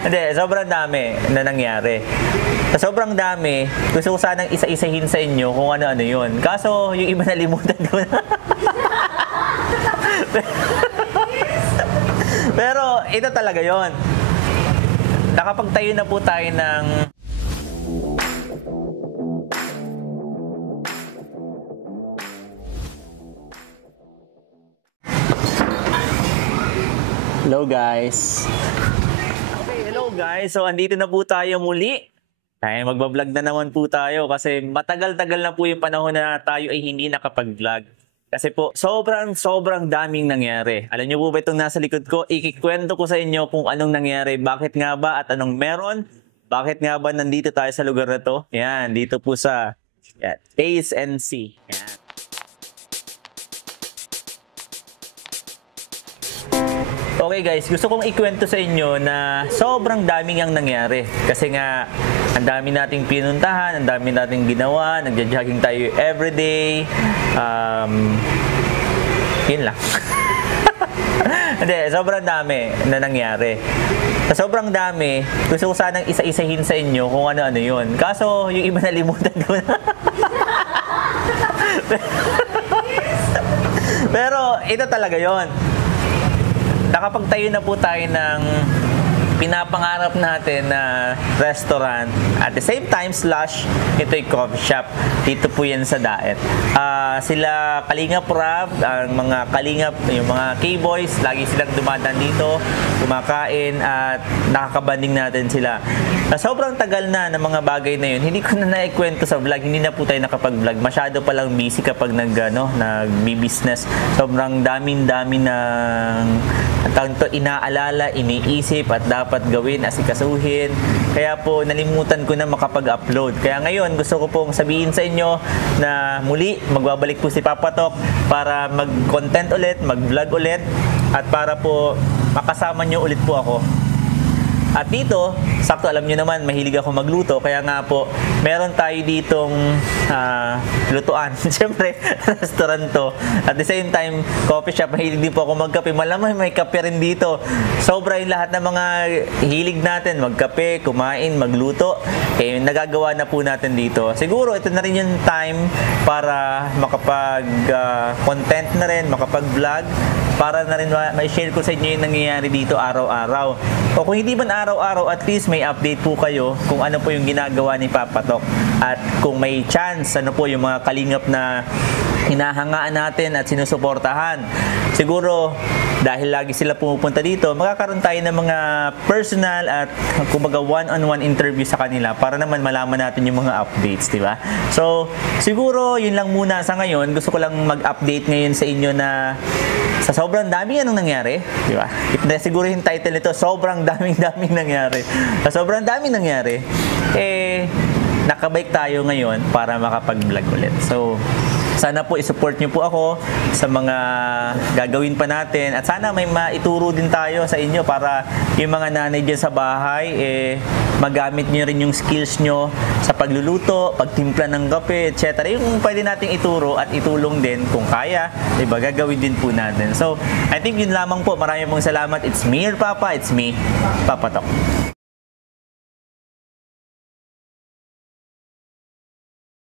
Hindi, sobrang dami na nangyari. Sa sobrang dami, gusto ko sanang isa-isahin sa inyo kung ano-ano yun. Kaso, yung iba nalimutan ko na. Pero, ito talaga yon. Nakapagtayo na po tayo ng Hello guys. Okay, hello guys. So andito na po tayo muli. Magbablog na naman po tayo kasi matagal-tagal na po yung panahon na tayo ay hindi nakapag-vlog. Kasi po, sobrang daming nangyari. Alam niyo po ba itong nasa likod ko? Ikikwento ko sa inyo kung anong nangyari, bakit nga ba at anong meron. Bakit nga ba nandito tayo sa lugar na to? Yan, dito po sa Taste and See. Yan. Okay guys, gusto kong ikwento sa inyo na sobrang daming ang nangyari. Kasi nga, ang dami nating pinuntahan, ang dami nating ginawa, nagja-jogging tayo everyday. Yun lang. Hindi, sobrang dami na nangyari. Sa sobrang dami, gusto ko sanang isa-isahin sa inyo kung ano-ano yun. Kaso, yung iba nalimutan ko na. Pero, ito talaga yon. Nakapagtayo na po tayo ng pinapangarap natin na restaurant. At the same time, ito'y coffee shop. Dito po yan sa Daet. Sila Kalingap Rab, ang mga Kalingap, yung mga K-boys, lagi silang dumadaan dito, kumakain at nakakabanding natin sila. Sobrang tagal na ng mga bagay na yun. Hindi ko na naikwento sa vlog. Hindi na po tayo nakapag-vlog. Masyado palang busy kapag nag-business. Sobrang dami ng inaalala, iniisip at dapat gawin, asikasuhin. Kaya po nalimutan ko na makapag-upload. Kaya ngayon gusto ko pong sabihin sa inyo na muli magbabalik po si Papa Tok para mag-content ulit, mag-vlog ulit at para po makasama nyo ulit po ako. At dito, sakto alam nyo naman, mahilig ako magluto. Kaya nga po, meron tayo ditong lutuan. Siyempre, restaurant to. At the same time, coffee shop. Mahilig din po ako magkape. Malamang may kape rin dito. Sobra yung lahat ng mga hilig natin. Magkape, kumain, magluto. Nagagawa na po natin dito. Siguro, ito na rin yung time para makapag-content na rin, makapag-vlog. Para na rin ma-share ko sa inyo yung nangyayari dito araw-araw. O kung hindi man araw-araw, at least may update po kayo kung ano po yung ginagawa ni Papa Tok. At kung may chance, ano po yung mga kalingap na hinahangaan natin at sinusuportahan. Siguro, dahil lagi sila pumupunta dito, magkakaroon tayo ng mga personal at kumbaga one-on-one interview sa kanila para naman malaman natin yung mga updates, di ba? So, siguro, yun lang muna sa ngayon. Gusto ko lang mag-update ngayon sa inyo na sa sobrang daming anong nangyari, di ba? Siguro yung title nito, sobrang daming nangyari. Sa sobrang daming nangyari, nakabike tayo ngayon para makapag-vlog ulit. So, sana po isupport niyo po ako sa mga gagawin pa natin at sana may maituro din tayo sa inyo para yung mga nanay dyan sa bahay magamit niyo rin yung skills niyo sa pagluluto, pagtimpla ng kape, etc. Yung pwede nating ituro at itulong din kung kaya, diba, gagawin din po natin. So, I think yun lamang po. Maraming pong salamat. It's me, your Papa. It's me, Papa Tok.